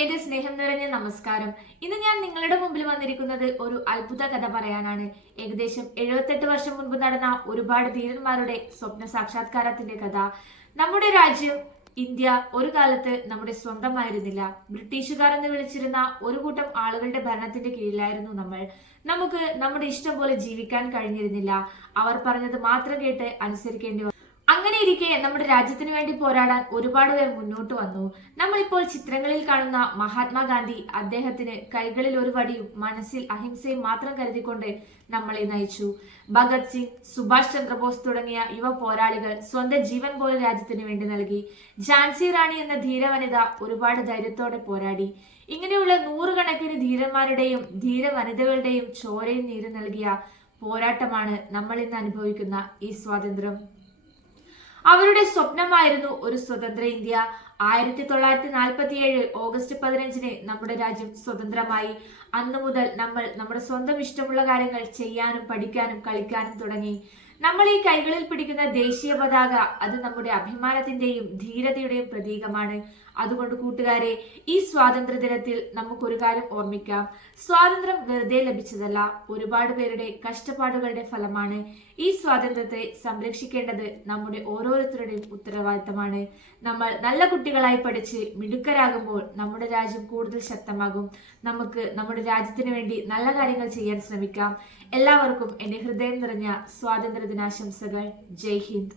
എന്റെ സ്നേഹം നിറഞ്ഞ നമസ്കാരം. ഇന്ന് ഞാൻ നിങ്ങളുടെ മുമ്പിൽ വന്നിരിക്കുന്നത് ഒരു അത്ഭുത കഥ പറയാനാണ്. ഏകദേശം എഴുപത്തെട്ട് വർഷം മുൻപ് നടന്ന ഒരുപാട് ധീരന്മാരുടെ സ്വപ്ന സാക്ഷാത്കാരത്തിന്റെ കഥ. നമ്മുടെ രാജ്യം ഇന്ത്യ ഒരു കാലത്ത് നമ്മുടെ സ്വന്തമായിരുന്നില്ല. ബ്രിട്ടീഷുകാർ എന്ന് വിളിച്ചിരുന്ന ഒരു കൂട്ടം ആളുകളുടെ ഭരണത്തിന്റെ കീഴിലായിരുന്നു നമ്മൾ. നമുക്ക് നമ്മുടെ ഇഷ്ടം പോലെ ജീവിക്കാൻ കഴിഞ്ഞിരുന്നില്ല. അവർ പറഞ്ഞത് മാത്രം കേട്ട് അനുസരിക്കേണ്ടി വന്നു നമ്മുടെ രാജ്യത്തിന് വേണ്ടി പോരാടാൻ ഒരുപാട് പേർ മുന്നോട്ട് വന്നു. നമ്മളിപ്പോൾ ചിത്രങ്ങളിൽ കാണുന്ന മഹാത്മാഗാന്ധി അദ്ദേഹത്തിന് കൈകളിൽ ഒരു വടിയും മനസ്സിൽ അഹിംസയും മാത്രം കരുതിക്കൊണ്ട് നമ്മളെ നയിച്ചു. ഭഗത് സിംഗ് സുഭാഷ് ചന്ദ്രബോസ് തുടങ്ങിയ യുവ പോരാളികൾ സ്വന്തം ജീവൻ പോലും രാജ്യത്തിന് വേണ്ടി നൽകി. ഝാൻസി റാണി എന്ന ധീരവനിത ഒരുപാട് ധൈര്യത്തോടെ പോരാടി. ഇങ്ങനെയുള്ള നൂറുകണക്കിന് ധീരന്മാരുടെയും ധീര വനിതകളുടെയും ചോരയും നീര് നൽകിയ പോരാട്ടമാണ് നമ്മൾ ഇന്ന് അനുഭവിക്കുന്ന ഈ സ്വാതന്ത്ര്യം. അവരുടെ സ്വപ്നമായിരുന്നു ഒരു സ്വതന്ത്ര ഇന്ത്യ. ആയിരത്തി തൊള്ളായിരത്തി നാൽപ്പത്തി ഏഴ് ഓഗസ്റ്റ് പതിനഞ്ചിന് നമ്മുടെ രാജ്യം സ്വതന്ത്രമായി. അന്ന് മുതൽ നമ്മൾ നമ്മുടെ സ്വന്തം ഇഷ്ടമുള്ള കാര്യങ്ങൾ ചെയ്യാനും പഠിക്കാനും കളിക്കാനും തുടങ്ങി. നമ്മൾ ഈ കൈകളിൽ പിടിക്കുന്ന ദേശീയ പതാക അത് നമ്മുടെ അഭിമാനത്തിന്റെയും ധീരതയുടെയും പ്രതീകമാണ്. അതുകൊണ്ട് കൂട്ടുകാരെ ഈ സ്വാതന്ത്ര്യ ദിനത്തിൽ നമുക്കൊരു കാര്യം ഓർമ്മിക്കാം. സ്വാതന്ത്ര്യം വെറുതെ ലഭിച്ചതല്ല ഒരുപാട് പേരുടെ കഷ്ടപ്പാടുകളുടെ ഫലമാണ് ഈ സ്വാതന്ത്ര്യത്തെ സംരക്ഷിക്കേണ്ടത് നമ്മുടെ ഓരോരുത്തരുടെയും ഉത്തരവാദിത്തമാണ്. നമ്മൾ നല്ല കുട്ടികളായി പഠിച്ച് മിടുക്കരാകുമ്പോൾ നമ്മുടെ രാജ്യം കൂടുതൽ ശക്തമാകും. നമുക്ക് നമ്മുടെ രാജ്യത്തിന് വേണ്ടി നല്ല കാര്യങ്ങൾ ചെയ്യാൻ ശ്രമിക്കാം. എല്ലാവർക്കും എന്റെ ഹൃദയം നിറഞ്ഞ സ്വാതന്ത്ര്യ ദിനാശംസകൾ ജയ് ഹിന്ദ്.